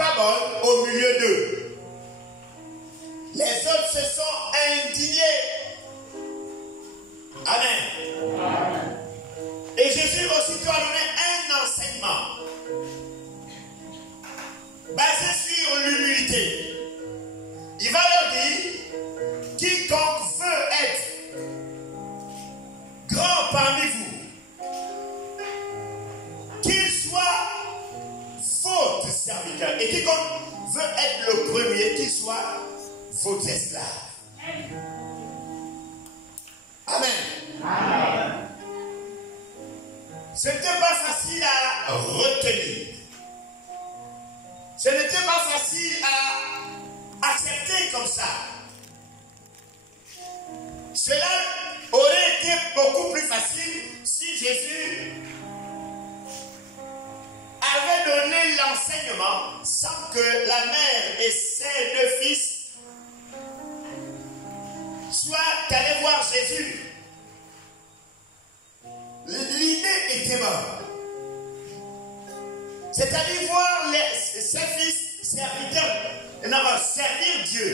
pas bonne au milieu d'eux. Les autres se sont indignés. Amen. Et Jésus aussitôt a donné un enseignement basé sur l'humilité. Il va leur dire, quiconque veut être grand parmi vous, qu'il soit votre serviteur. Et quiconque veut être le premier, qu'il soit votre esclave. Amen. Amen. Ce n'était pas facile à retenir. Ce n'était pas facile à accepter comme ça. Cela aurait été beaucoup plus facile si Jésus avait donné l'enseignement sans que la mère et ses deux fils soient allés voir Jésus. L'idée était bonne. C'est-à-dire voir ses fils serviteurs, servir Dieu.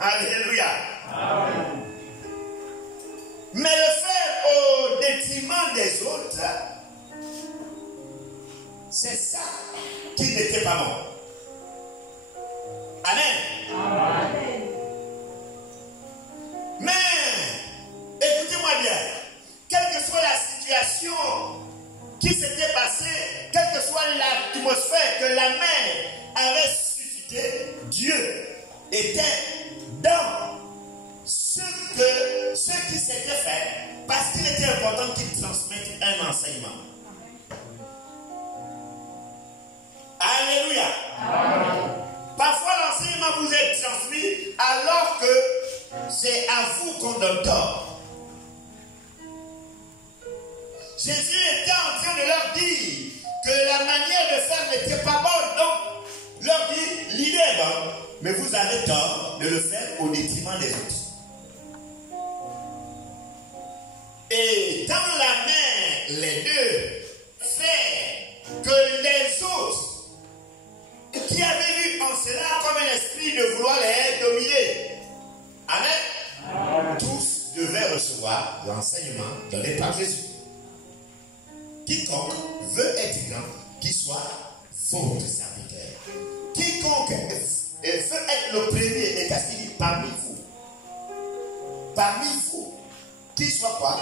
Alléluia. Amen. Mais le faire au détriment des autres, c'est ça qui n'était pas bon. Amen. Amen. Mais, écoutez-moi bien, quelle que soit la situation qui s'était passée, quelle que soit l'atmosphère que la mère avait suscité, Dieu était dans ce qui s'était fait, parce qu'il était important qu'il transmette un enseignement. Alléluia. Amen. Parfois l'enseignement vous est transmis alors que c'est à vous qu'on donne tort. Jésus était en train de leur dire que la manière de faire n'était pas bonne. Donc, leur dit, l'idée est bonne, mais vous avez tort de le faire au détriment des autres. Et dans la main, les deux, faire que les autres qui avaient eu en cela comme un esprit de vouloir les dominer. Amen. Amen. Tous devaient recevoir l'enseignement donné par Jésus. Quiconque veut être grand, qu'il soit votre serviteur. Quiconque veut être le premier, et qu'est-ce qu'il dit parmi vous? Parmi vous, qu'il soit quoi?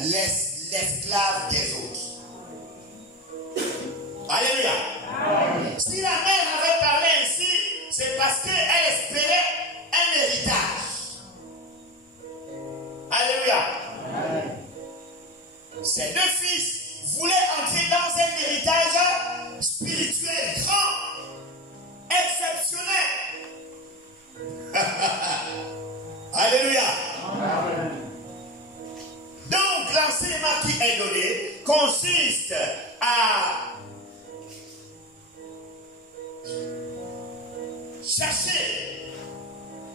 L'esclave des autres. Alléluia. Amen. Si la mère avait parlé ainsi, c'est parce qu'elle espérait un héritage. Alléluia. Amen. Ces deux fils voulaient entrer dans un héritage spirituel grand, exceptionnel. Alléluia. Amen. Donc l'enseignement qui est donné consiste à chercher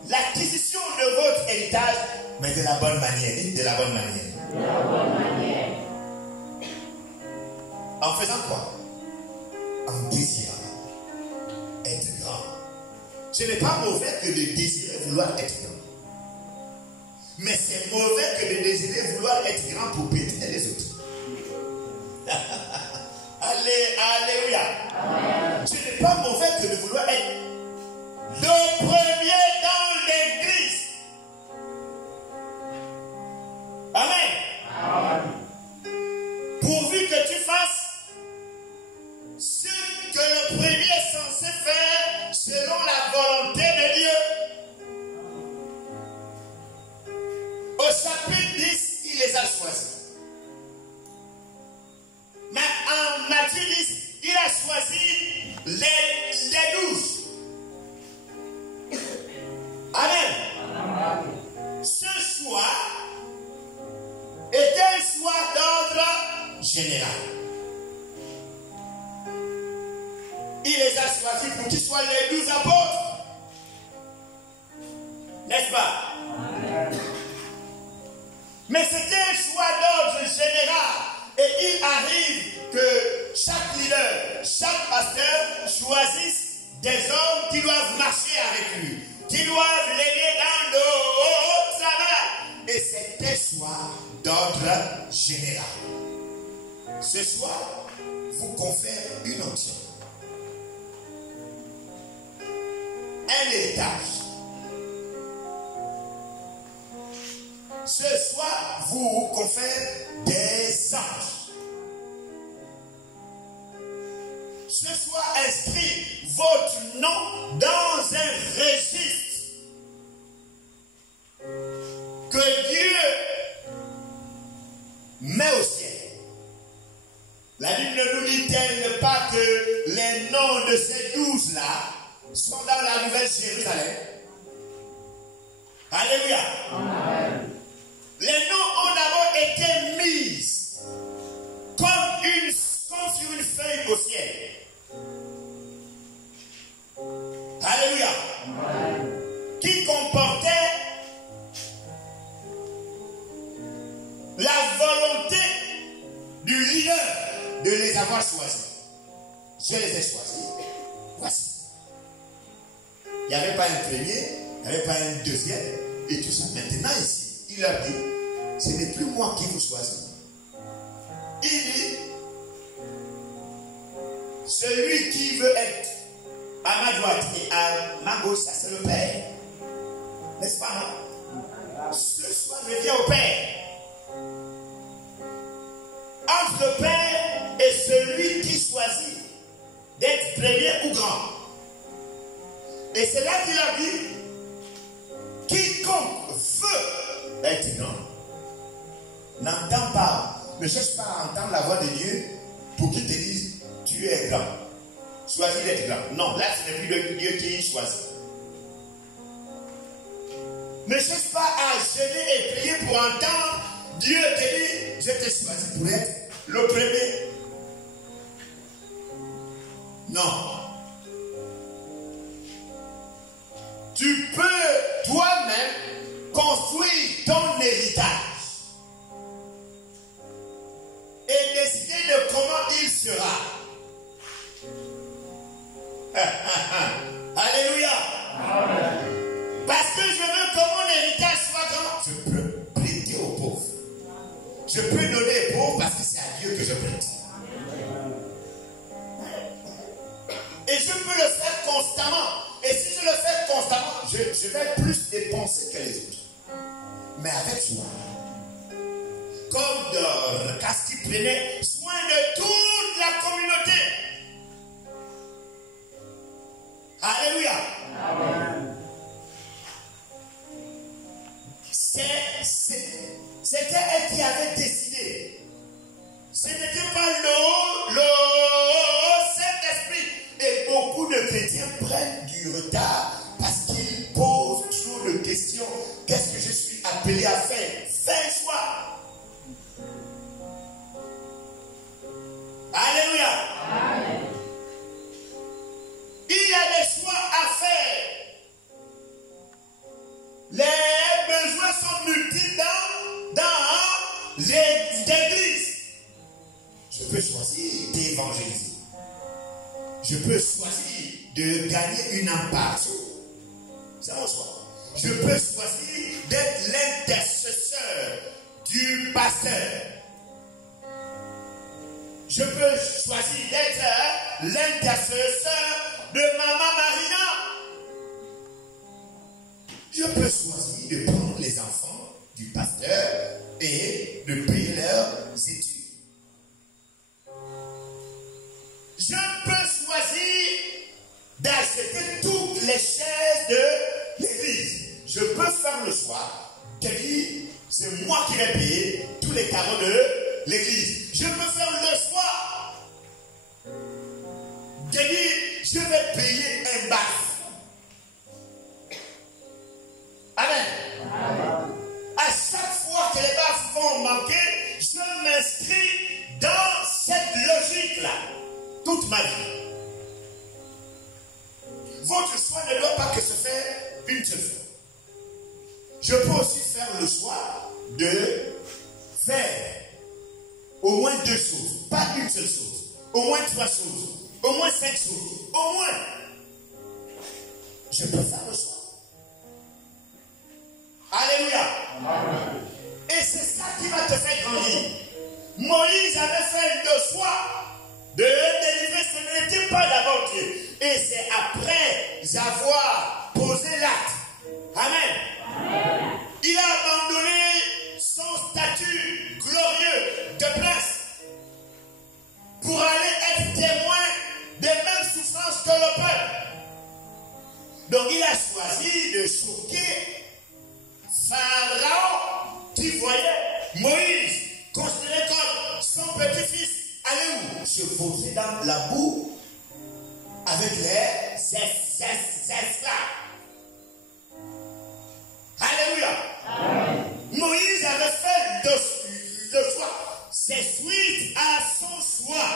l'acquisition de votre héritage, mais de la bonne manière. Dites de la bonne manière. De la bonne manière. En faisant quoi? En désirant être grand. Ce n'est pas mauvais que de désirer vouloir être grand. Mais c'est mauvais que de désirer vouloir être grand pour péter les autres. Alléluia. Amen. Ce n'est pas mauvais que de vouloir être le premier dans l'église. Amen. Amen. Pourvu que tu fasses ce que le premier est censé faire selon la volonté de Dieu. Au chapitre 10, il les a choisis. Mais en Matthieu 10, il a choisi les 12. Amen. Amen. Ce choix était un choix d'ordre général. Il les a choisis pour qu'ils soient les 12 apôtres. N'est-ce pas? Amen. Mais c'était un choix d'ordre général. Et il arrive que chaque leader général. Ce soir, vous confère une option. Un héritage. Ce soir, vous confère des anges. Ce soir, inscrit votre nom dans un registre que Dieu met au ciel. La Bible ne nous dit-elle pas que les noms de ces 12-là sont dans la Nouvelle Jérusalem? Alléluia. Amen. Les noms ont d'abord été mis comme sur une feuille au ciel. Alléluia. Amen. Qui comportait la volonté du leader de les avoir choisis. Je les ai choisis. Voici. Il n'y avait pas un premier, il n'y avait pas un deuxième, et tout ça. Maintenant ici, il leur dit, ce n'est plus moi qui vous choisis. Il dit, celui qui veut être à ma droite et à ma gauche, ça c'est le Père. N'est-ce pas, non? Ce soir, je viens au Père. Entre le Père et celui qui choisit d'être premier ou grand. Et c'est là qu'il a dit, quiconque veut être grand, n'entend pas, ne cherche pas à entendre la voix de Dieu pour qu'il te dise, tu es grand. Choisis d'être grand. Non, là ce n'est plus le Dieu qui choisit. Ne cherche pas à jeûner et prier pour entendre Dieu te dit, je t'ai choisi pour être le premier. Non. Tu peux toi-même construire ton héritage et décider de comment il sera. Alléluia. Amen. Parce que je veux que mon héritage soit grand, je peux prêter aux pauvres. Je peux donner aux pauvres parce que c'est à Dieu que je prête. Et je peux le faire constamment. Et si je le fais constamment, je vais plus dépenser que les autres. Mais avec soin. Comme le casse qui prenait soin de toute la communauté. Alléluia. Amen. C'était elle qui avait décidé. Ce n'était pas le Saint-Esprit. Et beaucoup de chrétiens prennent du retard parce qu'ils posent trop de questions. Qu'est-ce que je suis appelé à faire? Fais un choix. Alléluia. Amen. Il y a des choix à faire. Les besoins sont multiples dans les églises. Je peux choisir d'évangéliser. Je peux choisir de gagner une impartition. C'est mon choix. Je peux choisir d'être l'intercesseur du pasteur. Je peux choisir d'être l'intercesseur de Maman Marina. Je peux choisir de prendre les enfants du pasteur et de payer leurs études. Je peux choisir d'acheter toutes les chaises de l'église. Je peux faire le choix de dire, c'est moi qui vais payer tous les carreaux de l'église. Je peux faire le choix de dire, je vais payer un baf. Amen. Amen. À chaque fois que les bafs vont manquer, je m'inscris dans cette logique-là. Toute ma vie. Votre choix ne doit pas que se faire une seule fois. Je peux aussi faire le choix de faire au moins 2 choses, pas une seule chose, au moins 3 choses, au moins 5 choses, au moins. Je peux faire le choix. Alléluia. Amen. Et c'est ça qui va te faire grandir. Moïse avait fait le choix de délivrer, ce n'était pas d'abord Dieu. Et c'est après avoir posé l'acte. Amen. Il a abandonné son statut glorieux de prince pour aller être témoin des mêmes souffrances que le peuple. Donc il a choisi de choquer Pharaon qui voyait Moïse considéré comme son petit-fils. Allez où? Se poser dans la boue avec les esclaves. Alléluia. Amen. Moïse avait fait le choix. C'est suite à son choix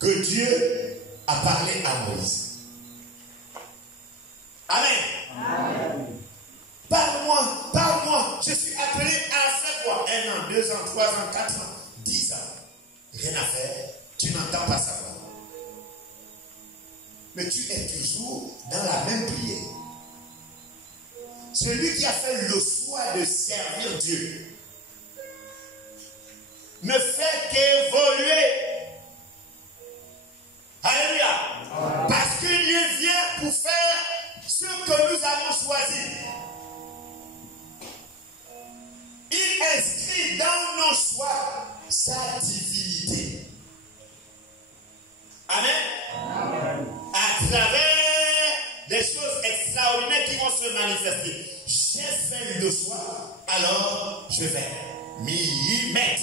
que Dieu a parlé à Moïse. Amen. Amen. Parle-moi. Je suis appelé à faire quoi? 1 an, 2 ans, 3 ans, 4 ans, 10 ans. Rien à faire. Tu n'entends pas sa voix. Mais tu es toujours dans la même prière. Celui qui a fait le choix de servir Dieu ne fait qu'évoluer. Alléluia. Parce que Dieu vient pour faire ce que nous avons choisi. Il inscrit dans nos choix sa divinité. Amen. À travers des choses extraordinaires qui vont se manifester. J'ai fait le choix, alors je vais m'y mettre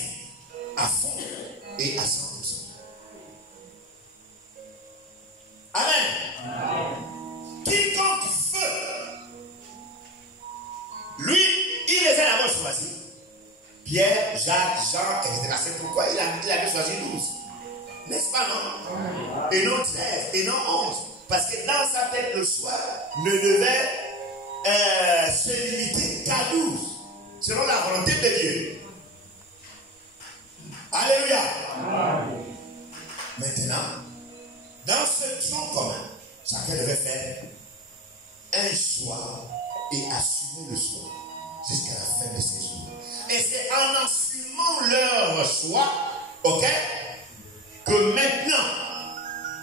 à fond et à 100%. Amen. Quiconque veut, lui, il les a d'abord choisis. Pierre, Jacques, Jean, etc. C'est pourquoi il avait choisi 12. N'est-ce pas, non? Et non 13, et non 11. Parce que dans sa tête, le choix ne devait se limiter qu'à 12. Selon la volonté de Dieu. Alléluia. Maintenant, dans ce tronc commun, chacun devait faire un choix et assumer le choix jusqu'à la fin de ses jours. Et c'est en assumant leur choix, ok, que maintenant,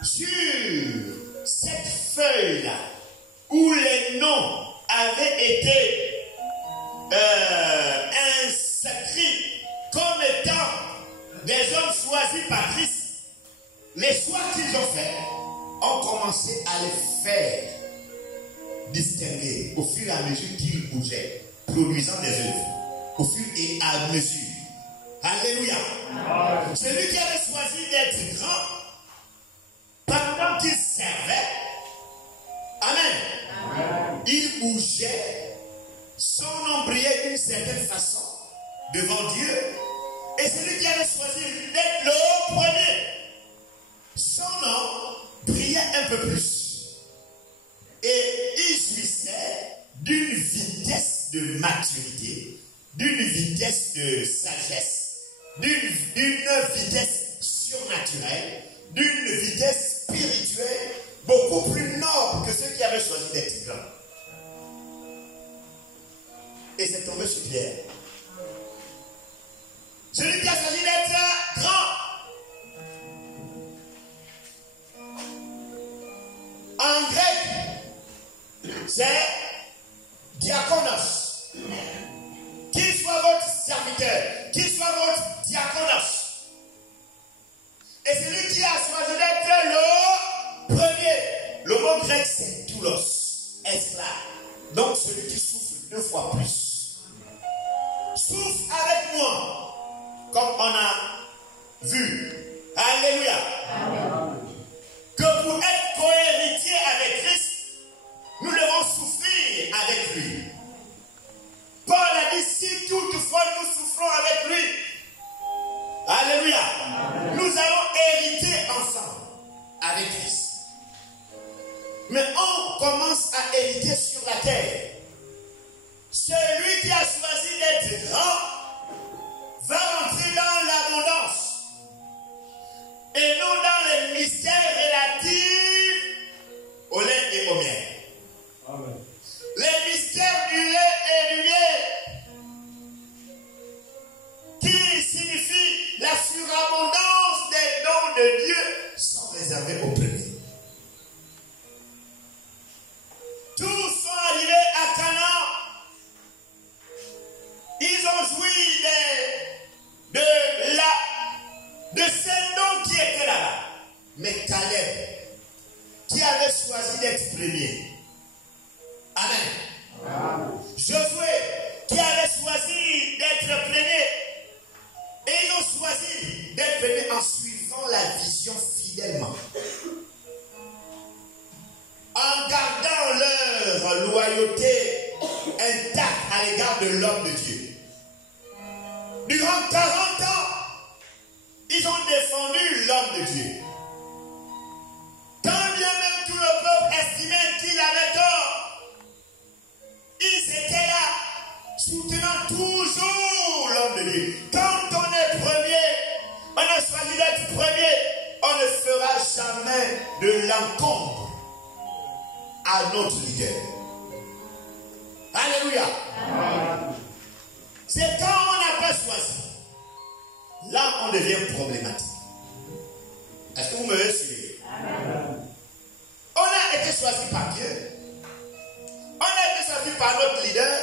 sur cette feuille-là, où les noms avaient été inscrits comme étant des hommes choisis par Christ, les choix qu'ils ont faits ont commencé à les faire distinguer au fur et à mesure qu'ils bougeaient, produisant des œuvres. Au fur et à mesure. Alléluia. Amen. Celui qui avait choisi d'être grand, pendant qu'il servait, amen, il bougeait, son nom brillait d'une certaine façon devant Dieu. Et celui qui avait choisi d'être le premier, son nom brillait un peu plus. Et il jouissait d'une vitesse de maturité, d'une vitesse de sagesse, d'une vitesse surnaturelle, d'une vitesse spirituelle beaucoup plus noble que ceux qui avaient choisi d'être grands. Et c'est tombé sur Pierre. Celui qui a choisi d'être grand. En grec, c'est diakonos. Qu'il soit votre serviteur, qu'il soit votre diakonos. Et celui qui a choisi d'être le premier, le mot grec c'est doulos, esclave. Donc celui qui souffre 2 fois plus. Souffre avec moi, comme on a vu. Alléluia. Amen. Que pour être cohéritier avec Christ, nous devons souffrir avec lui. Paul a dit, si toutefois nous souffrons avec lui, alléluia, amen, nous allons hériter ensemble avec Christ. Mais on commence à hériter sur la terre. Celui qui a choisi d'être grand va entrer dans l'abondance et non dans les mystères relatifs au lait et au miel. Amen. Les mystères du lait et du miel qui signifient la de ces noms qui étaient là-bas. Mais Caleb, qui avait choisi d'être premier. Amen. Amen. Josué, qui avait choisi d'être premier. Et ils ont choisi d'être premier en suivant la vision fidèlement. En gardant leur loyauté intacte à l'égard de l'homme de Dieu. Durant 40 ans, ils ont défendu l'homme de Dieu. Quand bien même tout le peuple estimait qu'il avait tort, ils étaient là, soutenant toujours l'homme de Dieu. Quand on est premier, on a choisi d'être premier, on ne fera jamais de l'encombre à notre leader. Alléluia. Amen. C'est quand on n'a pas choisi. Là, on devient problématique. Est-ce que vous me suivez? On a été choisi par Dieu. On a été choisi par notre leader,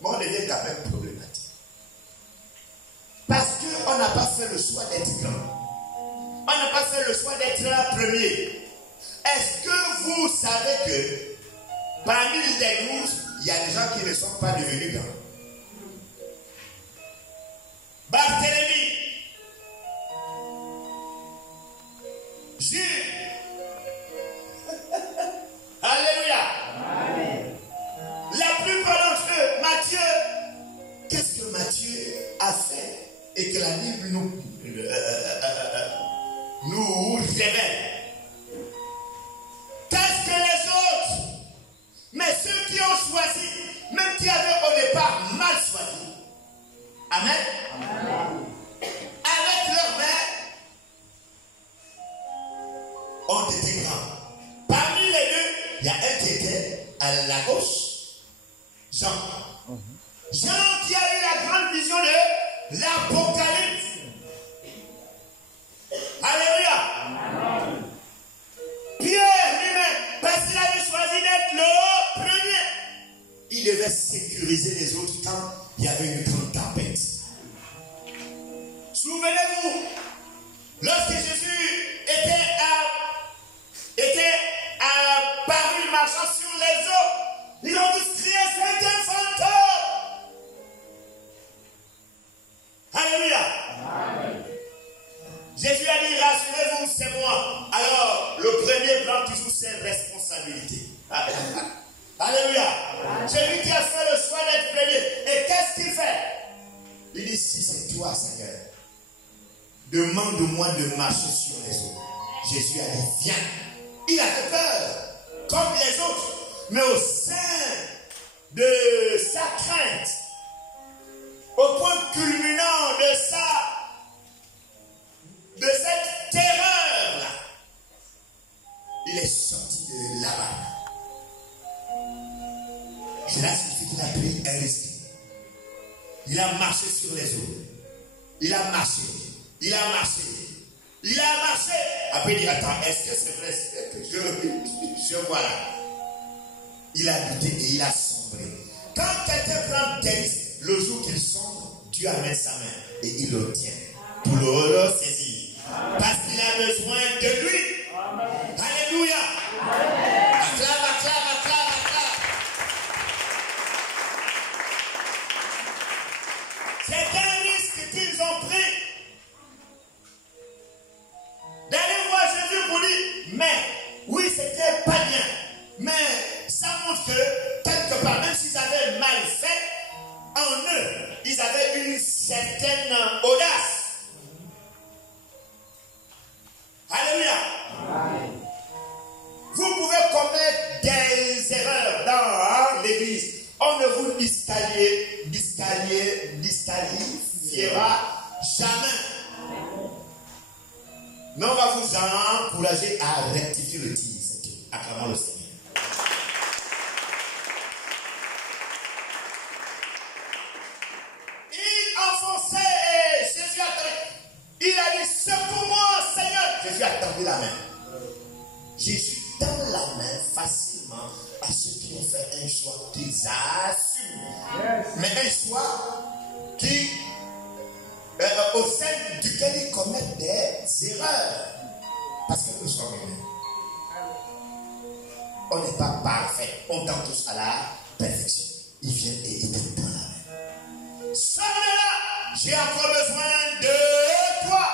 mais on devient quand même problématique. Parce qu'on n'a pas fait le choix d'être grand. On n'a pas fait le choix d'être premier. Est-ce que vous savez que parmi les 12, il y a des gens qui ne sont pas devenus grands? Barthélemy, Jules, alléluia. Amen. La plupart d'entre eux, Matthieu, qu'est-ce que Matthieu a fait et que la Bible nous révèle? Qu'est-ce que les autres, mais ceux qui ont choisi, même qui avaient au départ mal choisi, amen, amen, avec leur mère, ont été grands. Parmi les deux, il y a un qui était à la gauche, Jean. Jean qui a eu la grande vision de l'Apocalypse. Alléluia. Pierre lui-même, parce qu'il avait choisi d'être le premier, il devait sécuriser les autres quand il y avait une grande tempête. Souvenez-vous, lorsque Jésus était apparu marchant sur les eaux, ils ont tous crié, c'est un fantôme. Alléluia. Amen. Jésus a dit, rassurez-vous, c'est moi. Alors, le premier prend toujours ses responsabilités. Alléluia. Celui qui a fait le choix d'être premier. Et qu'est-ce qu'il fait? Il dit, si c'est toi, Seigneur, demande-moi de marcher sur les eaux. Jésus a dit, viens. Il a fait peur, comme les autres. Mais au sein de sa crainte, au point culminant de cette terreur-là, il est sorti de là-bas. Cela signifie qu'il a pris un risque. Il a marché sur les eaux. Il a marché. Il a marché. Il a marché. Après il dit, attends, est-ce que c'est vrai que je vois là? Il a douté et il a sombré. Quand quelqu'un prend des risques, le jour qu'il sombre, Dieu amène sa main et il le tient pour le ressaisir. Parce qu'il a besoin de lui. Amen. Alléluia. Acclame, acclame, acclame, acclame. C'est un risque qu'ils ont pris d'aller voir Jésus pour dire, mais oui, c'était pas bien. Mais ça montre que quelque part, même s'ils avaient mal fait, en eux, ils avaient une certaine audace. Alléluia. Amen. Vous pouvez commettre des erreurs dans l'église. On ne vous disqualifiera jamais. Mais on va vous encourager à rectifier le tir. Acclamons le Seigneur. Il enfonçait et Jésus attendait. Il a dit, secours-moi, Seigneur. Jésus a tendu la main. Jésus tend la main facilement à ceux qui ont fait un choix qu'ils assument. Yes. Mais un choix qui au sein duquel ils commettent des erreurs. Parce que nous sommes humains. On n'est pas parfait. On tend tous à la perfection. Il vient et il te prend la main. Cela, j'ai encore besoin de toi.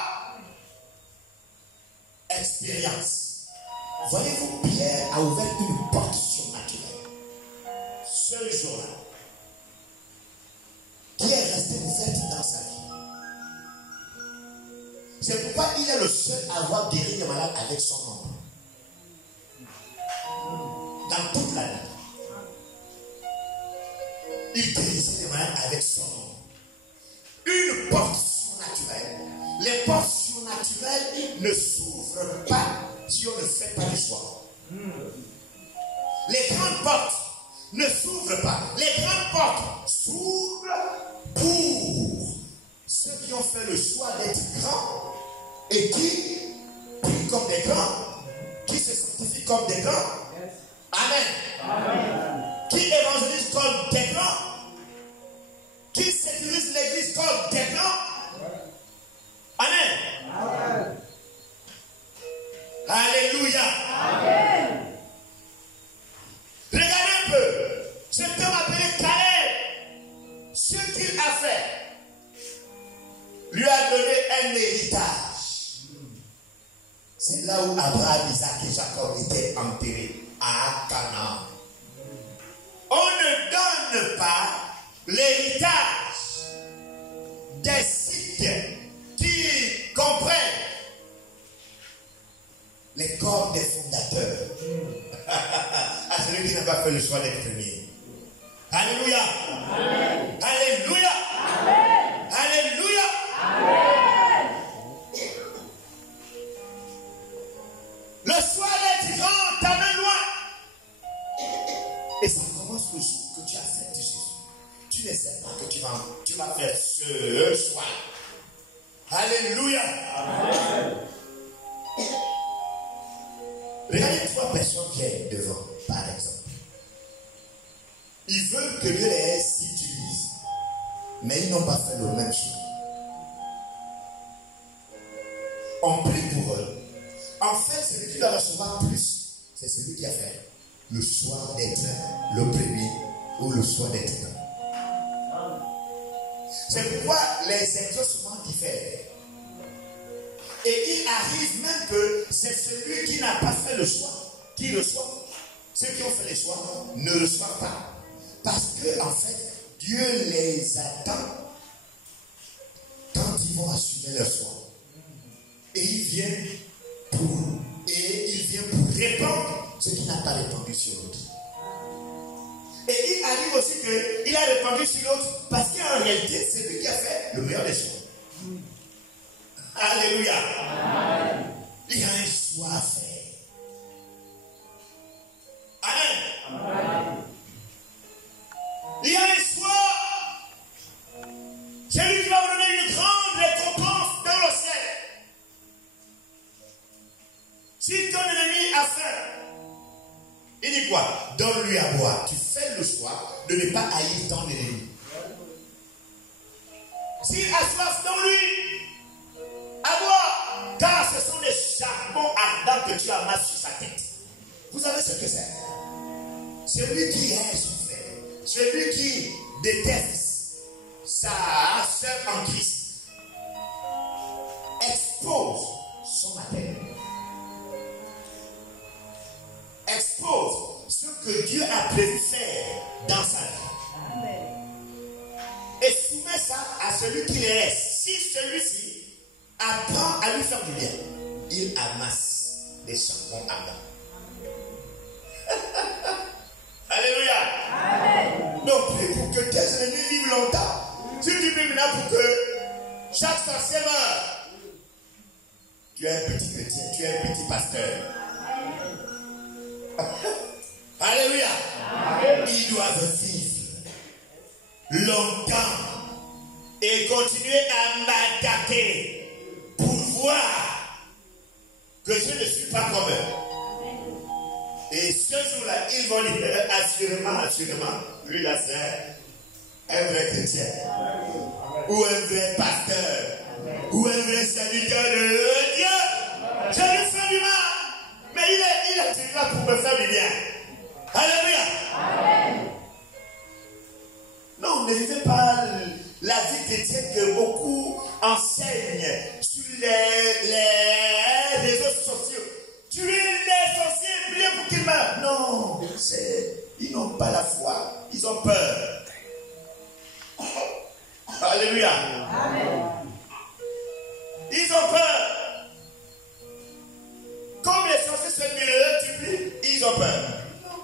Expérience. Voyez-vous, Pierre a ouvert une porte surnaturelle. Ce jour-là, qui est resté ouverte dans sa vie. C'est pourquoi il est le seul à avoir guéri les malades avec son nom. Dans toute la vie. Il guérissait les malades avec son nom. Une porte surnaturelle. Les portes surnaturelles ne s'ouvrent pas si on ne fait pas le choix. Les grandes portes ne s'ouvrent pas. Les grandes portes s'ouvrent pour ceux qui ont fait le choix d'être grands et qui prient comme des grands, qui se sanctifient comme des grands. Amen. Amen. Qui évangélisent comme des grands, qui sécurisent l'église comme des grands. Amen. Amen. Alléluia. Amen. Regardez un peu. Cet homme appelé Caleb, ce qu'il a fait, lui a donné un héritage. C'est là où Abraham, Isaac et Jacob étaient enterrés, à Canaan. On ne donne pas l'héritage des sites qui comprennent les corps des fondateurs à celui qui n'a pas fait le choix d'être premier. Alléluia. Amen. Alléluia. Amen. Alléluia. Amen. Le choix d'être grand t'amène loin. Et ça commence le jour que tu acceptes Jésus. Tu ne sais pas que tu vas faire ce choix. Alléluia. Amen. Regardez 3 personnes qui sont devant, par exemple. Ils veulent que Dieu les utilise, mais ils n'ont pas fait le même choix. On prie pour eux. En fait, celui qui doit recevoir plus, c'est celui qui a fait le choix d'être le premier ou le choix d'être un. C'est pourquoi les exaucements diffèrent. Et il arrive même que c'est celui qui n'a pas fait le choix qui reçoit. Ceux qui ont fait les choix ne reçoivent pas. Parce que, en fait, Dieu les attend quand ils vont assumer leur choix. Et il vient pour répandre ce qu'il n'a pas répandu sur l'autre. Et il arrive aussi qu'il a répandu sur l'autre parce qu'en réalité, c'est lui qui a fait le meilleur des choix. Alléluia. Amen. Il y a un choix à faire. Amen. Amen. Il y a un choix. C'est lui qui va vous donner une grande récompense dans le ciel. Si ton ennemi a faim, il dit quoi? Donne-lui à boire. Tu fais le choix de ne pas haïr ton ennemi. S'il a soif, donne-lui à boire, car ce sont des charbons ardents que tu amasses sur sa tête. Vous savez ce que c'est? Celui qui est souffert, celui qui déteste sa sœur en Christ, expose son appel. Expose ce que Dieu a prévu faire dans sa vie. Amen. Et soumet ça à celui qui le reste. Si celui-ci apprend à lui faire du bien, il amasse des charbons ardents. Alléluia. Amen. Donc, pour que tes ennemis vivent longtemps, si tu pries maintenant pour que chaque sorcier meure, tu es un petit chrétien, tu es un petit pasteur. Alléluia. Amen. Ils doivent vivre longtemps et continuer à m'attaquer pour voir que je ne suis pas comme eux. Et ce jour-là, ils vont dire assurément, lui là c'est un vrai chrétien. ou un vrai pasteur, ou un vrai serviteur de Dieu. Je lui fais du mal, mais il est là pour me faire du bien. Alléluia. Non, ne vivez pas la vie chrétienne que beaucoup enseignent sur les réseaux sociaux. Tuer les sorciers, prier pour qu'ils meurent. Non, ils n'ont pas la foi, ils ont peur. Alléluia. Amen. Ils ont peur. Comme les sorciers se multiplient, ils ont peur. Non.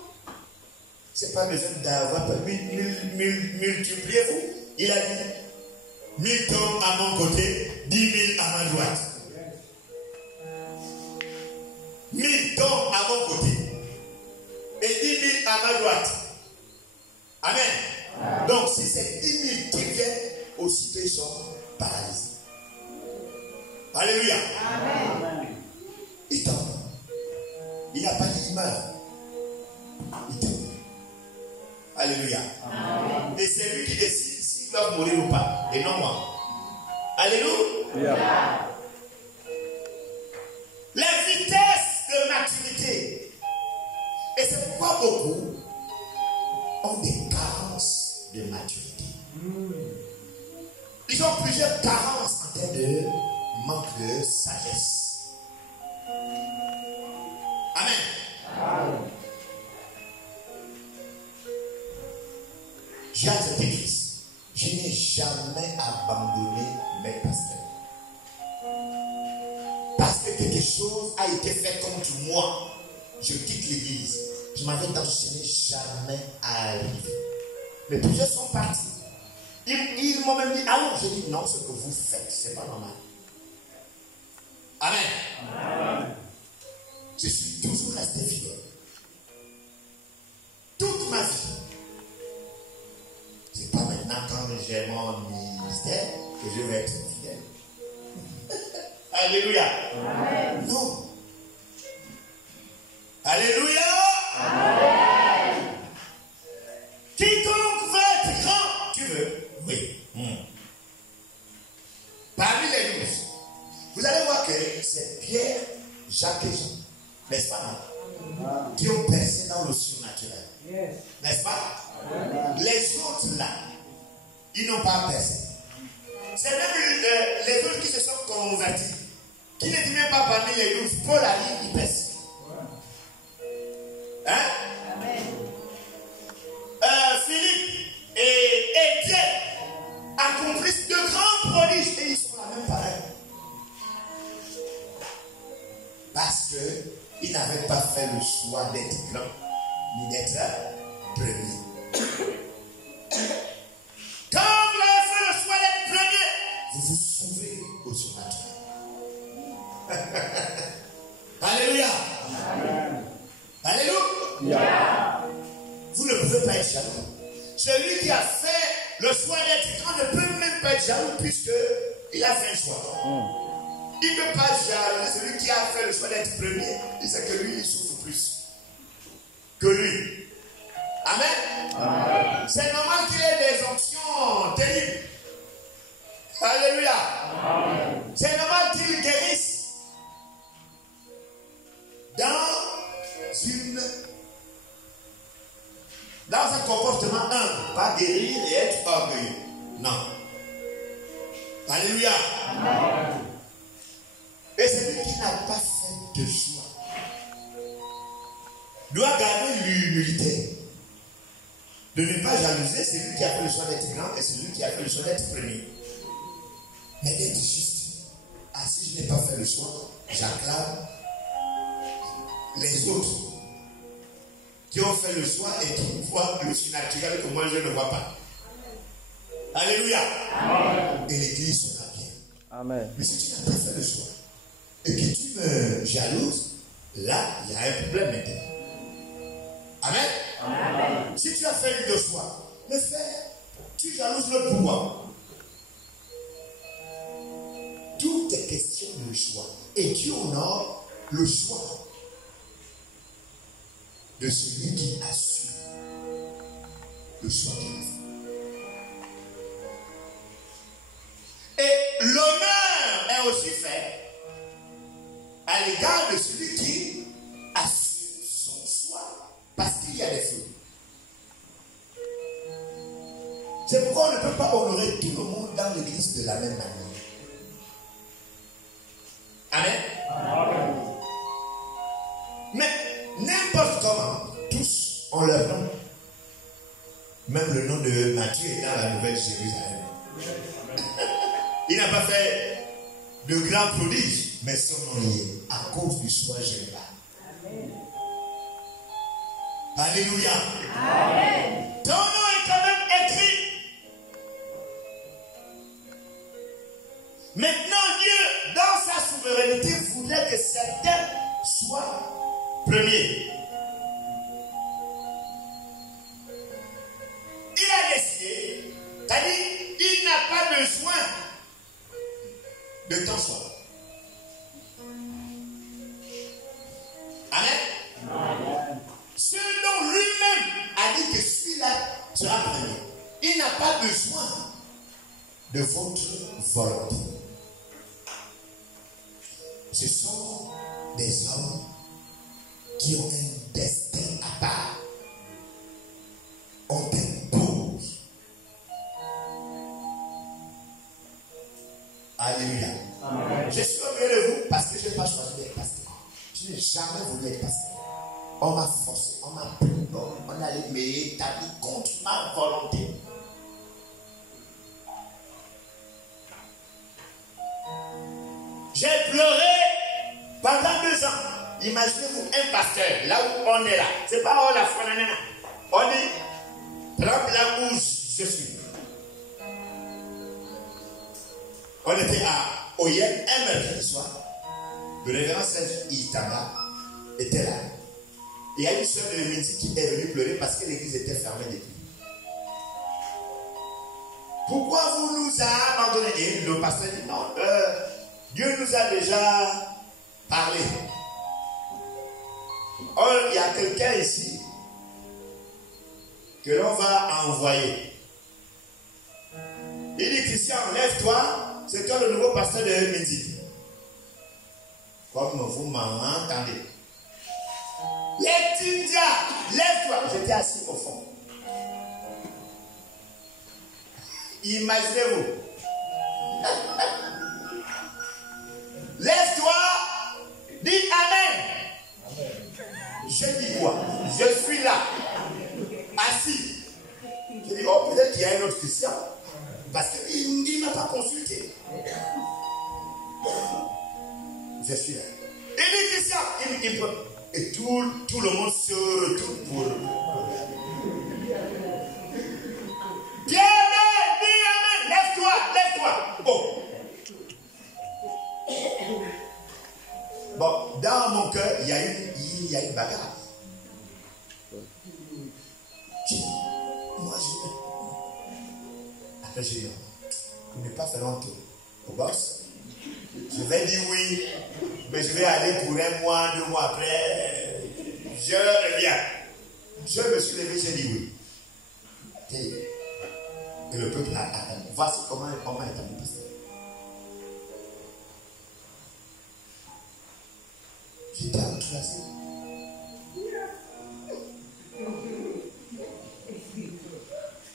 C'est pas besoin d'avoir peur. Multipliez-vous. Il a dit 1000 tombes à mon côté, 10 000 à ma droite. 1000 tombent à mon côté et 10 000 à ma droite. Amen. Donc, si c'est 10 000 qui viennent, aussitôt ils sont paralysés. Alléluia. Amen. Il tombe. Il n'a pas dit il meurt. Il tombe. Alléluia. Amen. Et c'est lui qui décide s'il va mourir ou pas, et non moi. Alléluia. La vitesse de maturité. Et c'est pourquoi beaucoup ont des carences de maturité. Ils ont plusieurs carences en termes de manque de sagesse. Amen. J'ai accepté Christ. Je n'ai jamais abandonné mes pasteurs. Parce que quelque chose a été fait contre moi. Je quitte l'église. Je m'avais dit, ce n'est jamais arrivé. Mais plusieurs sont partis. Ils m'ont même dit, alors je dis non, ce que vous faites, ce n'est pas normal. Amen. Amen. Je suis toujours resté fidèle. Toute ma vie. Ce n'est pas maintenant quand j'ai mon ministère que je vais être fidèle. Alléluia. Amen. Non. Alléluia. Amen. Quiconque veut être grand, tu veux? Oui. Parmi les 12, vous allez voir que c'est Pierre, Jacques et Jean, n'est-ce pas? Qui ont percé dans le surnaturel. Yes. N'est-ce pas? Amen. Les autres là, ils n'ont pas percé. C'est même les autres qui se sont convertis, qui n'étaient même pas parmi les 12. Paul a dit, il perce. Hein? Amen. Philippe et Étienne accomplissent de grands prodiges et ils sont là même pareil. Parce qu'ils n'avaient pas fait le choix d'être grand ni d'être premier. Quand vous avez fait le choix d'être premier, vous vous sauvez au surnaturel. Alléluia. Amen. Alléluia. Vous ne pouvez pas être jaloux. Celui qui a fait le choix d'être grand ne peut même pas être jaloux puisqu'il a fait un choix. Il ne peut pas jalouser celui qui a fait le choix d'être premier. Il sait que lui, il souffre plus que lui. Amen. Amen. C'est normal qu'il ait des options terribles. Alléluia. Amen. C'est normal qu'il guérisse dans un comportement humble, pas guérir et être orgueilleux. Non. Alléluia. Amen. Et celui qui n'a pas fait de choix doit garder l'humilité de ne pas jalouser celui qui a fait le choix d'être grand et celui qui a fait le choix d'être premier. Mais d'être juste. Ah, si je n'ai pas fait le choix, j'acclame les autres qui ont fait le choix et qui voient le surnaturel que moi je ne vois pas. Alléluia. Amen. Et l'église sera bien. Amen. Mais si tu n'as pas fait le choix et que tu me jalouses, là, il y a un problème maintenant. Amen. Amen. Si tu as fait le choix, le faire, tu jalouses le pouvoir. Tout est question de choix. Et Dieu honore le choix de celui qui assume le choix qu'il a fait. à l'égard de celui qui assume son choix. Parce qu'il y a des fruits. C'est pourquoi on ne peut pas honorer tout le monde dans l'église de la même manière. Amen. Amen. Mais n'importe comment, tous ont leur nom. Même le nom de Matthieu est dans la Nouvelle Jérusalem. Il n'a pas fait de grands prodiges, mais son nom y est à cause du choix général. Amen. Alléluia. Amen. Ton nom est quand même écrit. Maintenant, Dieu, dans sa souveraineté, voulait que certains soient premiers. Il a décidé, c'est-à-dire, il n'a pas besoin de ton choix. Amen. Amen. Ce dont lui-même a dit que celui-là sera premier. Il n'a pas besoin de votre volonté. Ce sont des hommes qui ont un destin à part. On t'impose. Alléluia. Amen. Je suis auprès de vous parce que je n'ai pas choisi d'être pasteur. Je n'ai jamais voulu être pasteur. On m'a forcé, on m'a pris, on allait m'établir contre ma volonté. J'ai pleuré pendant 2 ans. Imaginez-vous un pasteur, là où on est là. C'est pas la foi, on est là où je suis. On était à Oyem, un mercredi soir. Le révérend Serge Itama était là. Il y a une soeur de Midi qui est venue pleurer parce que l'église était fermée depuis. Pourquoi vous nous avez abandonnés? Et le pasteur dit non, Dieu nous a déjà parlé. Or, il y a quelqu'un ici que l'on va envoyer. Il dit, Christian, lève-toi, c'est toi le nouveau pasteur de Midi. Comme vous m'entendez. Laetitia, lève-toi. J'étais assis au fond. Imaginez-vous. Lève-toi, dis Amen. Amen. Je dis quoi? Je suis là, assis. Je dis, oh, peut-être qu'il y a un autre Christian. Parce qu'il ne m'a pas consulté. Je suis là. Il dit Christian, il peut. Et tout le monde se retourne pour eux. Pierre, dis Amen. Lève-toi, lève-toi. Oh. Bon, dans mon cœur, il y a une bagarre. Moi, après, je dis, pour ne pas faire honte au boss, je vais dire oui, mais je vais aller pour 1 mois, 2 mois après, je reviens. Je me suis levé, j'ai dit oui. Et le peuple a attendu. Voici comment est attendu le pasteur. J'étais en troisième.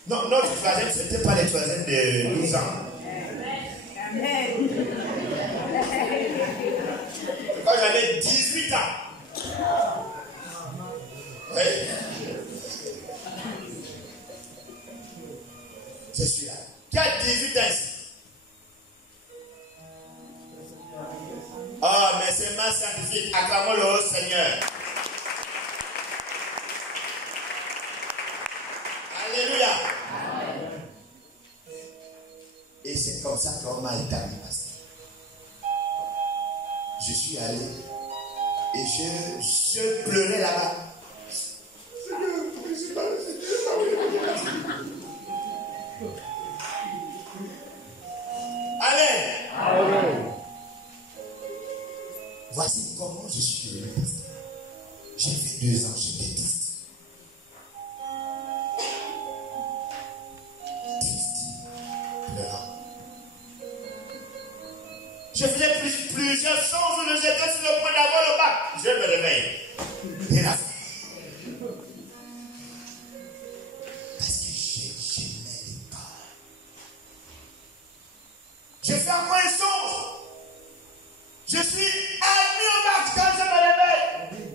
Non, notre troisième, ce n'était pas les troisièmes de 12 ans. Amen. Quand j'avais 18 ans. Oui. Je suis là. Qui a 18 ans ici? Oh, mais c'est ma scientifique. Acclamons le haut Seigneur. Alléluia. Amen. Et c'est comme ça qu'on m'a établi, pasteur. Je suis allé et je pleurais là-bas. Amen. Amen. Voici comment je suis devenu pasteur. J'ai fait 2 ans, je déteste. Je faisais plusieurs choses où j'étais sur le point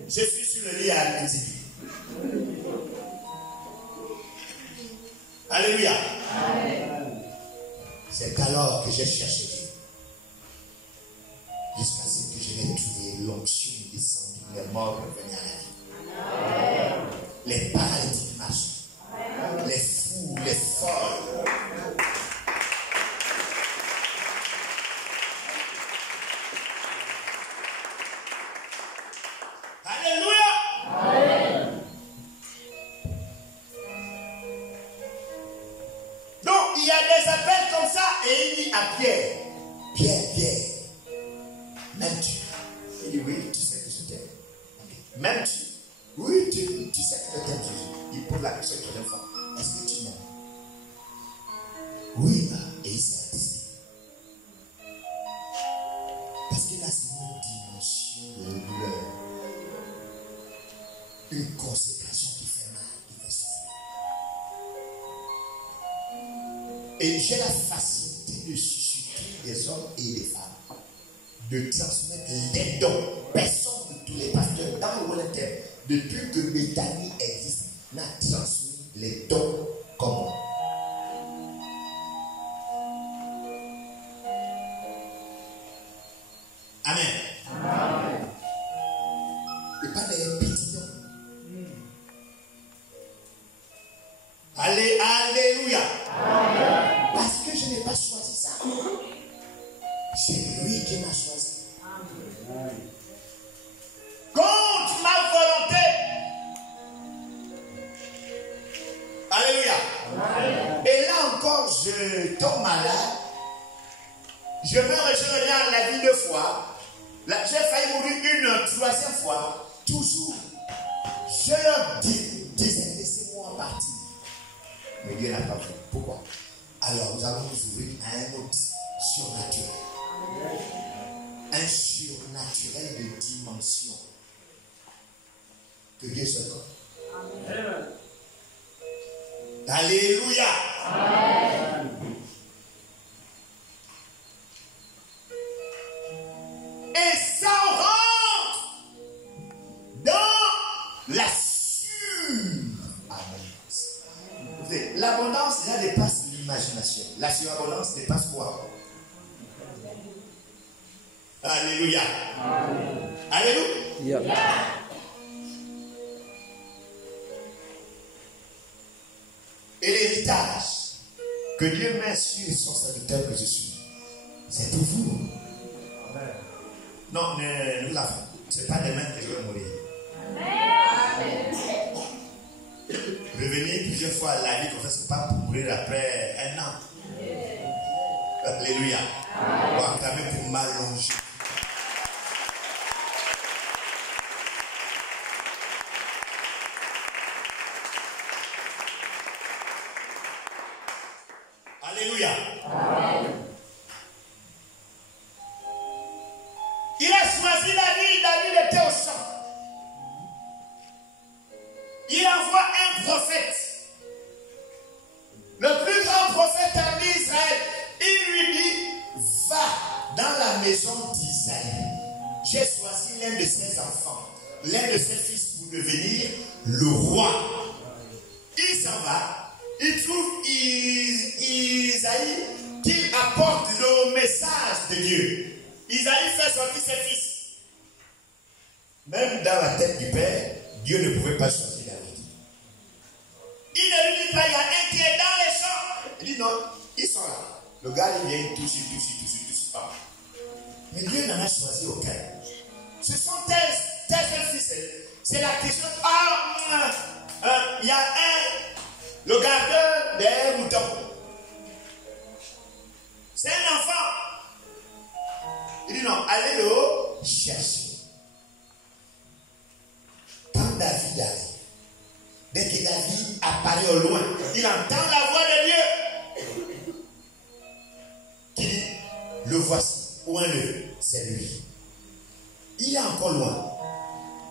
Je suis sur le lit à exécuter. Alléluia. C'est alors que j'ai cherché Dieu. Jusqu'à ce que je n'ai trouvé l'onction descendue, les morts revenus à la vie. Les paralytiques marchent. Les fous, les folles. Alléluia. Donc il y a des appels comme ça et il dit à Pierre, Pierre, m'aimes-tu? Il dit oui, tu sais que je t'aime. Okay. M'aimes-tu? Oui, tu sais que je t'aime. Il pose la question une troisième fois. Est-ce que tu m'aimes? Oui, et il s'est attesté. Parce que là, c'est une dimension de douleur. Une consécration qui fait mal, qui fait souffrir. Et j'ai la facilité de susciter des hommes et des femmes, de transmettre les dons. Personne de tous les pasteurs dans le monde interne, depuis que Bethany existe, n'a transmis les dons comme moi. Amen. Amen. Et pas des petits dons. Alléluia. Amen. Parce que je n'ai pas choisi ça. C'est lui qui m'a choisi. Amen. Contre ma volonté. Alléluia. Amen. Et là encore, je tombe malade. Je me rejoins la vie 2 fois. J'ai failli mourir une troisième fois. Toujours. Je leur disais, laissez-moi partir. Mais Dieu n'a pas fait. Pourquoi? Alors nous allons nous ouvrir à un autre surnaturel. Un surnaturel de dimension. Que Dieu soit connu. Alléluia. Amen. Et ça rentre dans la surabondance. L'abondance déjà dépasse l'imagination. La surabondance dépasse quoi? Alléluia. Amen. Alléluia. Yeah. Et l'héritage que Dieu met sur son serviteur que je suis, c'est pour vous. Amen. Non, ne la faites. Ce n'est pas demain que je vais mourir. Amen. Revenir plusieurs fois à la vie comme ça, ce n'est pas pour mourir après 1 an. Alléluia. On va acclamer pour m'allonger. Alléluia. Amen. Il a choisi David était au champ. Il envoie un prophète. Le plus grand prophète en Israël. Il lui dit, va dans la maison d'Isaïe. J'ai choisi l'un de ses enfants, l'un de ses fils pour devenir le roi. Il s'en va. Il trouve Isaïe qui apporte le message de Dieu. Isaïe fait sortir ses fils. Même dans la tête du père, Dieu ne pouvait pas choisir David. Il ne lui dit pas, il y a un qui est dans les champs. Il dit non, ils sont là. Le gars, il vient, il touche pas. Mais Dieu n'en a choisi aucun. Ce sont tes fils. C'est la question. Il y a le gardeur des moutons. C'est un enfant. Il dit non, allez le chercher. Quand David arrive, dès que David apparaît au loin, il entend la voix de Dieu qui dit, le voici, ouin-le, c'est lui. Il est encore loin.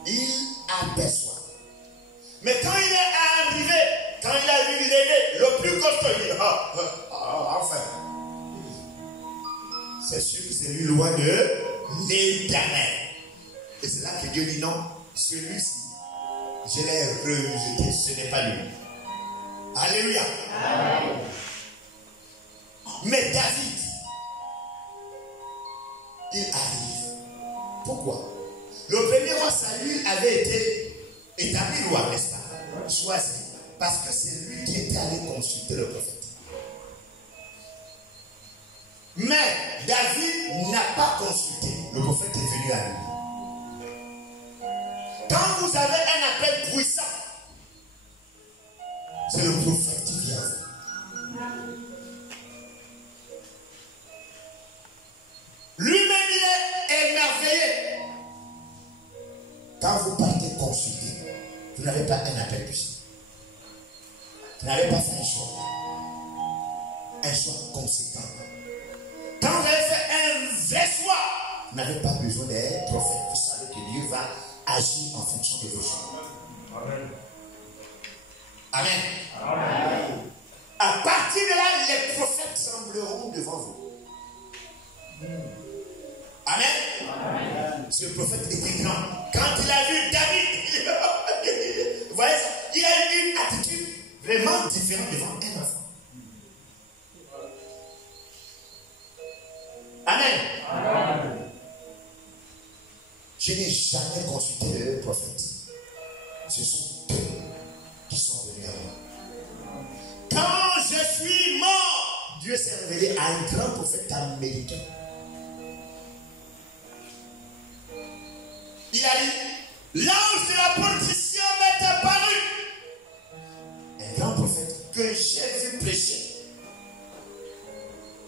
Il aperçoit. Mais quand il est arrivé, quand il a vu l'aîné, le plus costaud, il dit, enfin. C'est sûr que c'est lui loin de l'Éternel. Et c'est là que Dieu dit non, celui-ci, je l'ai rejeté, ce n'est pas lui. Alléluia. Amen. Mais David, il arrive. Pourquoi? Le premier roi Saül avait été établi roi, n'est-ce pas? Choisi. Parce que c'est lui qui était allé consulter le prophète. Mais David n'a pas consulté. Le prophète est venu à lui. Quand vous avez un appel puissant, c'est le prophète qui vient. Lui-même, il est émerveillé. Quand vous partez consulter, vous n'avez pas un appel puissant. Vous n'avez pas fait un choix. Un choix conséquent. Quand vous avez fait un vrai choix, vous n'avez pas besoin d'être prophète. Vous savez que Dieu va agir en fonction de vos choix. Amen. Amen. Amen. À partir de là, les prophètes sembleront devant vous. Amen. Amen. Ce prophète était grand. Quand il a vu David, vous voyez ça, il a eu une attitude vraiment différente devant un enfant. Amen. Amen. Je n'ai jamais consulté le prophète. Ce sont eux qui sont venus à moi. Quand je suis mort, Dieu s'est révélé à un grand prophète américain. Il a dit, l'ange de la politicien m'est apparu. Un grand prophète que j'ai vu prêcher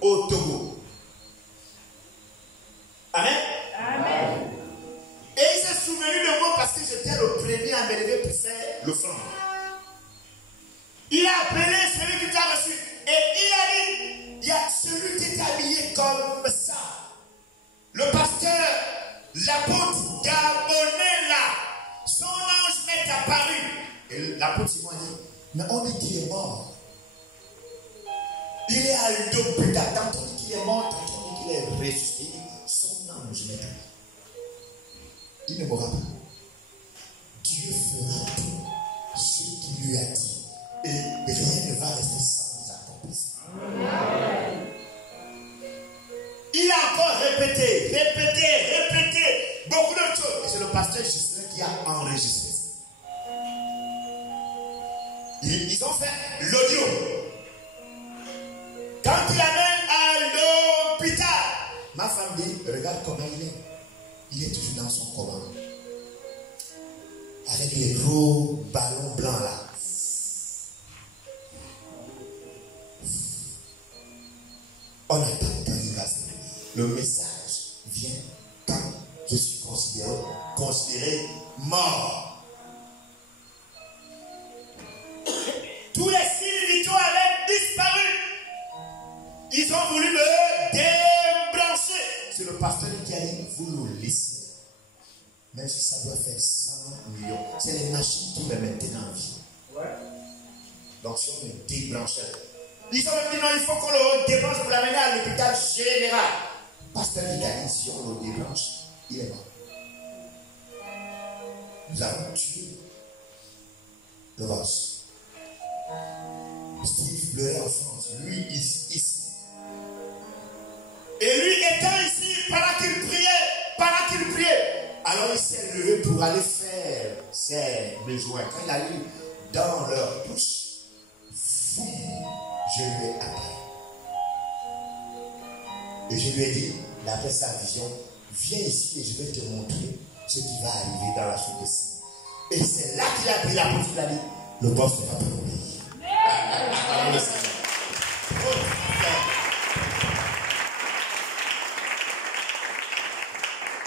au Togo. Amen. Amen. Et il s'est souvenu de moi parce que j'étais le premier à m'élever pour faire l'offrande. Il a appelé celui qui t'a reçu. Et il a dit, il y a celui qui est habillé comme ça. Le pasteur, l'apôtre Gabonais là, son ange m'est apparu. Et l'apôtre Simon dit, mais on dit qu'il est mort. Il est à l'hôpital. Tant on dit qu'il est mort, tant on dit qu'il est ressuscité. Son ange m'est apparu. Il ne mourra pas. Dieu fera tout ce qu'il lui a dit. Et rien ne va rester sans les accomplissements. Il a encore répété beaucoup de choses. Et c'est le pasteur Gislain qui a enregistré ça. Ils ont fait l'audio. Quand il amène à l'hôpital, ma femme dit, regarde comment il est. Il est toujours dans son combat. Avec les gros ballons blancs là. On attend quand il va se réveiller. Le message vient quand je suis considéré mort. Tous les signes vitaux avaient disparu. Ils ont voulu me débrancher. C'est le pasteur qui a dit, vous nous laissez. Même si ça doit faire 100 millions. C'est les machines qui me maintiennent en vie. Ouais. Donc si on me débranchait. Ils ont dit non, il faut qu'on le débranche pour l'amener à l'hôpital général. Pasteur qui a dit, si on le débranche, il est mort. Nous avons tué le boss. Steve pleurait en France. Lui, ici. Et lui étant ici, pendant qu'il priait, alors il s'est levé pour aller faire ses besoins. Quand il a eu dans leur bouche, je lui ai appelé. Et je lui ai dit, d'après sa vision, viens ici et je vais te montrer ce qui va arriver dans la suite de ci. Et c'est là qu'il a pris la porte, il a dit, le boss ne va pas obéir.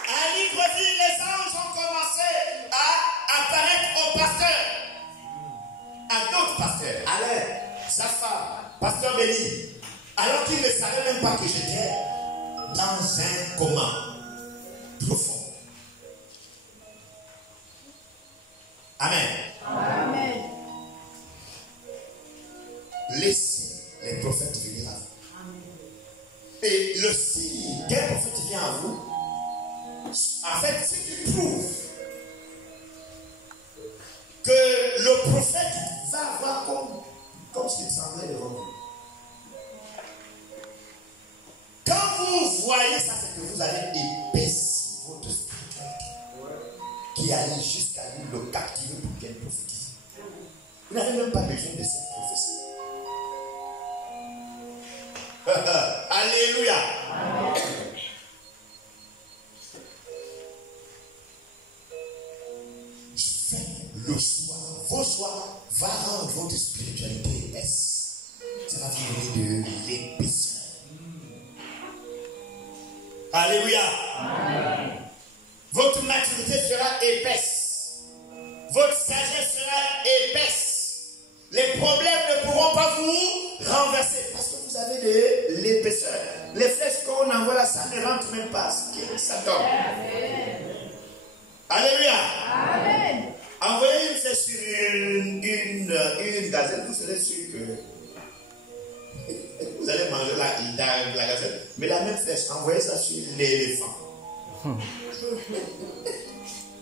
À Libreville, les anges ont commencé à apparaître aux pasteurs. À d'autres pasteurs. Alain, sa femme, pasteur Béni. Alors qu'ils ne savaient même pas que j'étais dans un coma profond. Amen. Amen. Laissez les prophètes venir à vous. Et le signe qu'un prophète vient à vous, en fait, ce qui prouve prophète va avoir comme ce qu'il semblait devant vous. Quand vous voyez ça, c'est que vous avez épaissi votre spiritualité. Qui allait jusqu'à lui le captiver pour qu'elle prophétise. Vous n'avez même pas besoin de cette prophétie. Alléluia. Amen. Faites le choix. Vos choix va rendre votre spiritualité épaisse. Ça va vous donner de l'épaisseur. Alléluia. Amen. Votre maturité sera épaisse. Votre sagesse sera épaisse. Les problèmes ne pourront pas vous renverser parce que vous avez de l'épaisseur. Les flèches qu'on envoie là, ça ne rentre même pas. Ça tombe. Alléluia. Amen. Envoyez une flèche sur une gazelle, vous serez sûr que vous allez manger la gazelle. Mais la même flèche, envoyez ça sur l'éléphant.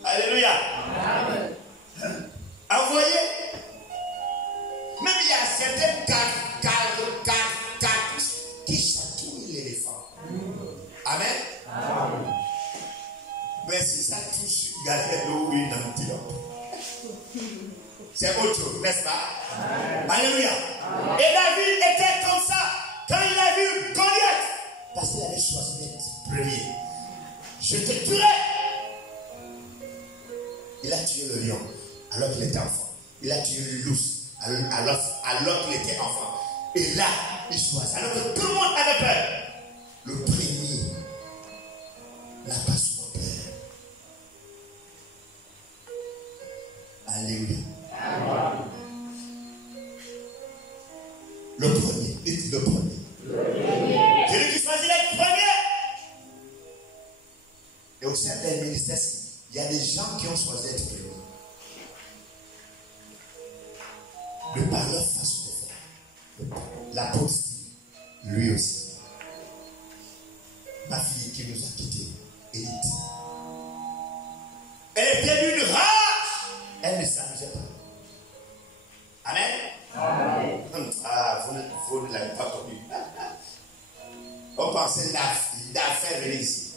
Alléluia. Amen. Envoyez. Même il y a certaines cartouches qui chatouillent l'éléphant. Amen. Amen. Mais si ça touche gazelle ou une antilope, c'est autre chose, n'est-ce pas? Amen. Alléluia. Amen. Et David était comme ça quand il a vu Goliath. Parce qu'il avait choisi d'être premier. Je te tuerai. Il a tué le lion alors qu'il était enfant. Il a tué l'ours alors qu'il était enfant. Et là, il choisit. Alors que tout le monde avait peur. Le premier n'a pas souvent peur. Alléluia. Amen. Le premier. Dites le premier. Celui qui choisit d'être premier. Et au sein des ministères, il y a des gens qui ont choisi d'être premiers. De par leur façon de faire. L'apôtre, lui aussi. Ma fille qui nous a quittés, Edith. Elle était d'une rage. Elle ne s'amusait pas. Amen. Amen. Ah, vous ne l'avez pas compris. On pensait l'affaire venir ici.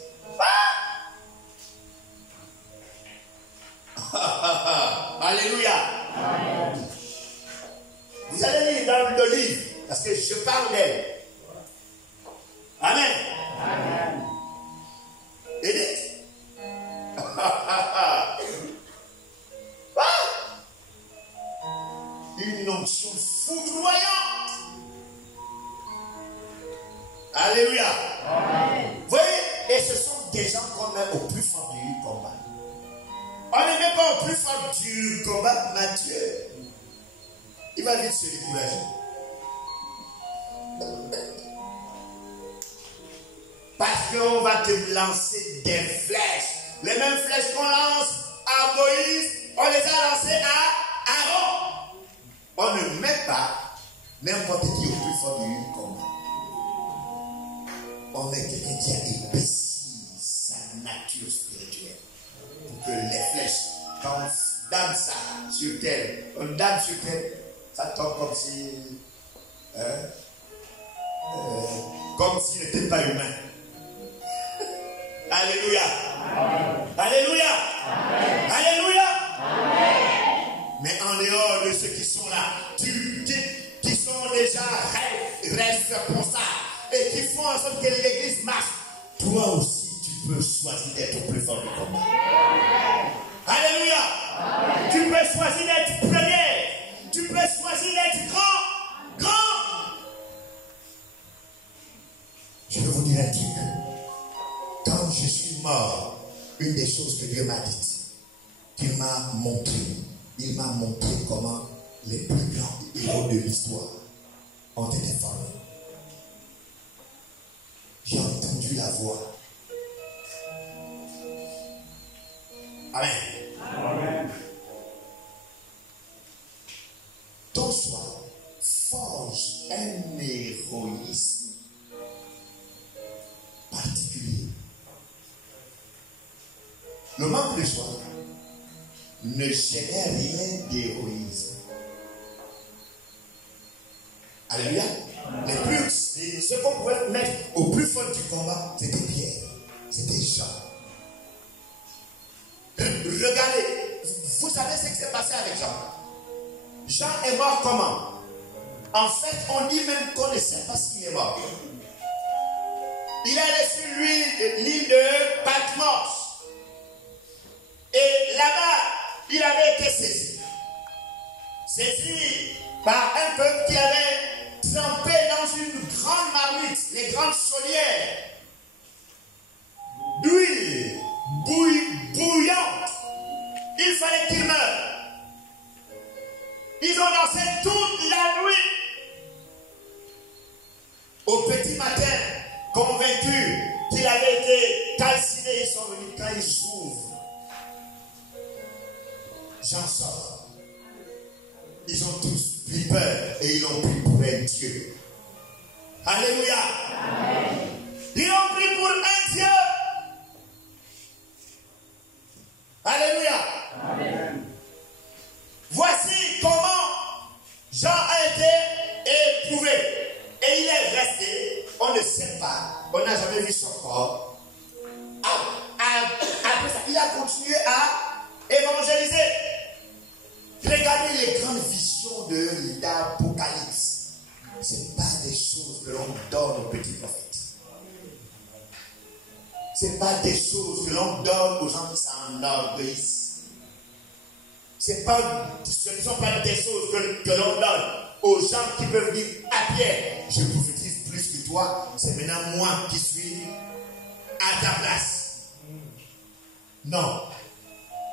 Alléluia. Amen. Vous allez lire dans le livre, parce que je parle d'elle. Amen. Amen. Edith. Une onction foudroyante. Alléluia. Amen. Vous voyez, et ce sont des gens qu'on met au plus fort du combat. On ne met pas au plus fort du combat Matthieu. Il va vite se décourager. Parce qu'on va te lancer des flèches. Les mêmes flèches qu'on lance à Moïse, on les a lancées à Aaron. On ne met pas n'importe qui au plus fort du combat. On met quelqu'un qui a épaissi sa nature spirituelle. Pour que les flèches, quand on donne ça sur terre, ça tombe comme si n'était pas humain. Alléluia. Amen. Alléluia. Amen. Alléluia. Amen. Mais en dehors de ceux qui sont là, qui sont déjà responsables et qui font en sorte que l'église marche, toi aussi tu peux choisir d'être au plus fort du combat. Alléluia. Amen. Tu peux choisir d'être premier. Tu peux choisir d'être grand. Je vais vous dire un truc. Quand je suis mort, une des choses que Dieu m'a dites, il m'a montré comment les plus grands héros de l'histoire ont été formés. J'ai entendu la voix. Amen. Amen. Ton choix forge un héroïsme particulier. Le manque de choix ne génère rien d'héroïsme. Alléluia. Ce qu'on pouvait mettre au plus fort du combat, c'était Pierre, c'était Jean. Regardez, vous savez ce qui s'est passé avec Jean. Jean est mort comment? En fait, on dit même qu'on ne sait pas s'il est mort. Il allait sur l'île de Patmos. Et là-bas, il avait été saisi. Saisi par un peuple qui avait trempé dans une grande marmite, les grandes chaudières, d'huile bouillante. Il fallait qu'il meure. Ils ont dansé toute la nuit. Au petit matin, convaincus qu'il avait été calciné, ils sont venus. Quand ils s'ouvrent, Jean sort. Ils ont tous pris peur et ils l'ont pris pour un Dieu. Alléluia. Amen. Ils l'ont pris pour un Dieu. Alléluia. Amen. Voici comment Jean a été éprouvé. Et il est resté, on ne sait pas, on n'a jamais vu son corps. Après ça, il a continué à évangéliser. Regardez les grandes visions de l'Apocalypse. Ce n'est pas des choses que l'on donne aux petits prophètes. Ce n'est pas des choses que l'on donne aux gens qui s'enorgueillissent. Ce ne sont pas des choses que l'on donne aux gens qui peuvent dire à Pierre, je prophétise plus que toi, c'est maintenant moi qui suis à ta place. Non.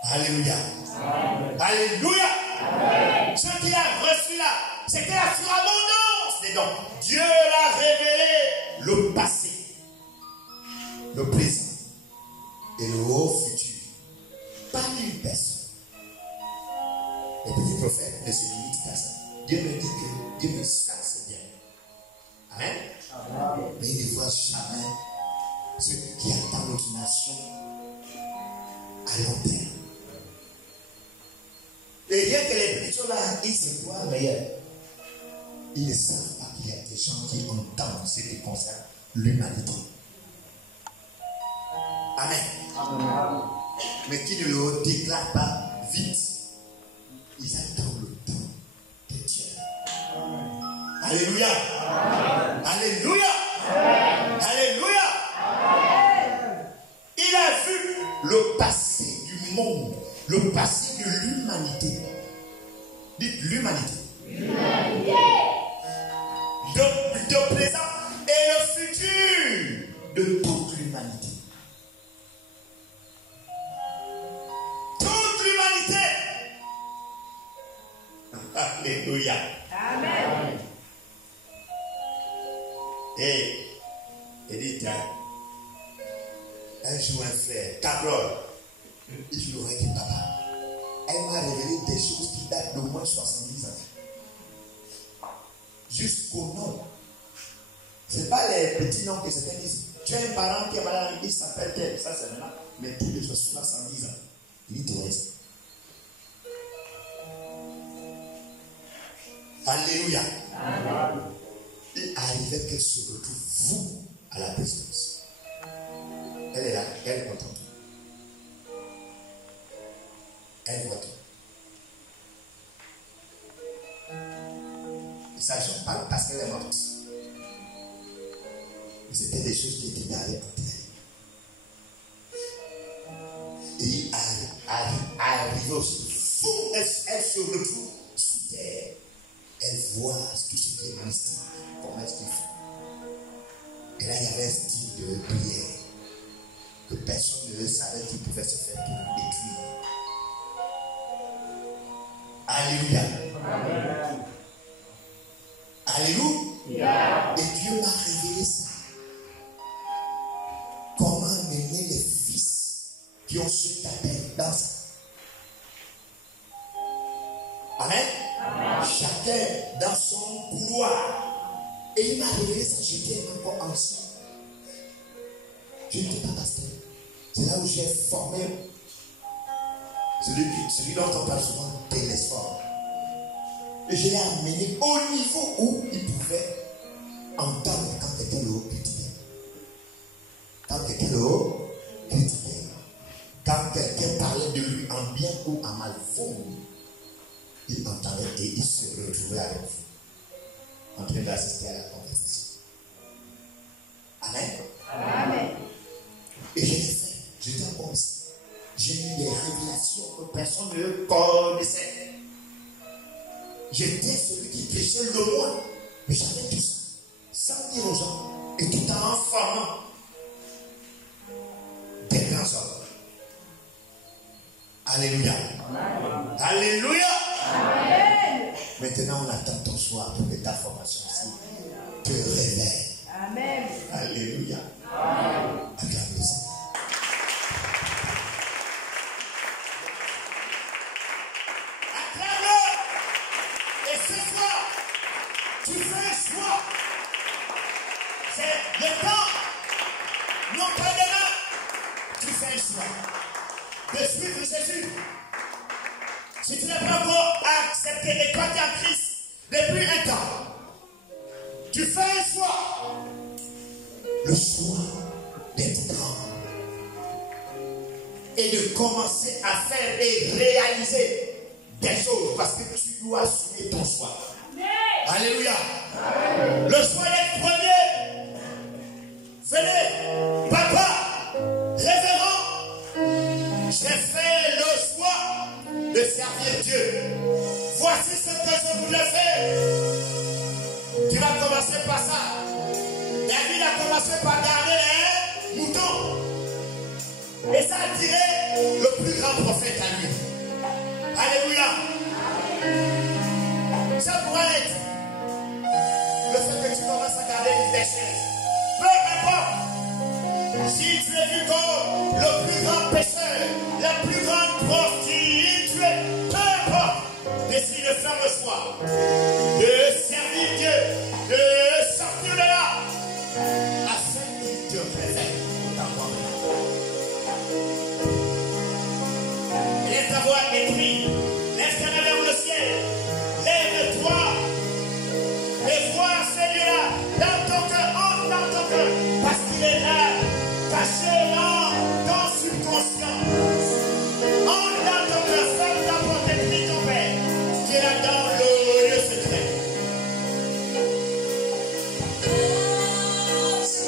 Alléluia. Amen. Alléluia. Amen. Ce qu'il a reçu là, c'était la surabondance des dons. Dieu l'a révélé le passé, le présent et le haut futur. Pas une personne. Les petits prophètes ne se limitent qu'à ça. Dieu me dit que Dieu me ça c'est bien. Amen. Amen. Mais il ne voit jamais ce qui attend notre nation à long terme. Et rien que les petits là, ils se croient meilleurs. Ils ne savent pas qu'il y a des gens qui entendent ce qui concerne l'humanité. Amen. Amen. Mais qui ne le déclarent pas vite. Ils attendent le temps de Dieu. Alléluia. Amen. Alléluia. Amen. Alléluia. Amen. Il a vu le passé du monde, le passé de l'humanité. Dites l'humanité. L'humanité. Le présent et le futur de toute l'humanité. Toute l'humanité. Alléluia. Amen. Et Edith, un jour un frère, Cabrol, il lui aurait dit papa, elle m'a révélé des choses qui datent d'au moins 70 ans. Jusqu'au nom. Ce n'est pas les petits noms que certains disent. Tu as un parent qui est malade, il s'appelle tel, ça c'est maintenant, mais tous les 70 ans, il dit tout reste. Alléluia. Amen. Il arrivait qu'elle se retrouve vous à la présence. Elle est là, elle est contente. Elle voit tout. Il ne s'agit pas parce qu'elle est morte. Mais c'était des choses qui étaient arrivées entre elles. Et il arrive aussi. Elle se retrouve sous terre. Elle voit tout ce qui est mystique, comment est-ce qu'il fait. Et là, il y avait un style de prière que personne ne savait qu'il pouvait se faire pour détruire. Alléluia. Amen. Alléluia. Et Dieu m'a révélé ça. Comment mener les fils qui ont ce appel dans ça. Amen. Amen. Chacun dans son couloir. Et il m'a révélé ça, j'étais encore ancien. Je n'étais pas pasteur. C'est là où j'ai formé celui dont on parle souvent, Télésphore. je l'ai amené au niveau où il pouvait entendre quand quelqu'un le critiquait. Quand quelqu'un le critiquait. Quand quelqu'un parlait de lui en bien ou en mal, il entendait et il se retrouvait avec vous, en train d'assister à la conversation. Amen. Amen. Et je l'ai fait. J'étais un homme. J'ai eu des révélations que personne ne connaissait. J'étais celui qui prêchait le moins. Mais j'avais tout ça. Sans dire aux gens. Et tout en formant des grands hommes. Alléluia. Amen. Alléluia. Amen. Maintenant, on attend ton soir pour que ta formation aussi te révèle. Amen. Alléluia. Amen. Acclamez-le. Acclame-le. Et ce soir, tu fais un choix. C'est le temps. Non pas demain. Tu fais un choix de suivre Jésus. Si tu n'as pas encore accepté et toi tu es en Christ depuis un temps, tu fais un choix. Le choix d'être grand. Et de commencer à faire et réaliser des choses. Parce que tu dois assumer ton choix. Alléluia. Amen. Le choix d'être premier. Venez, papa, révérend, j'ai fait le choix de servir Dieu. Voici ce que je voulais faire. Tu vas commencer par ça. David a commencé par garder un mouton. Et ça a tiré le plus grand prophète à lui. Alléluia. Ça pourrait être le fait que tu commences à garder des chaises. Peu importe. Si tu es vu comme le plus grand pécheur, la plus grande prostituée, peu importe. Décide de faire le choix de servir Dieu, de sortir de là, afin qu'il te révèle ta voix. Laisse ta voix écrire, laisse ta main vers le ciel, lève-toi et vois celui-là dans ton cœur, dans ton cœur, parce qu'il est là, caché dans ton subconscient. Entre dans ton cœur, ferme ta porte et prie ton Père, qui est là dans le lieu secret. Merci.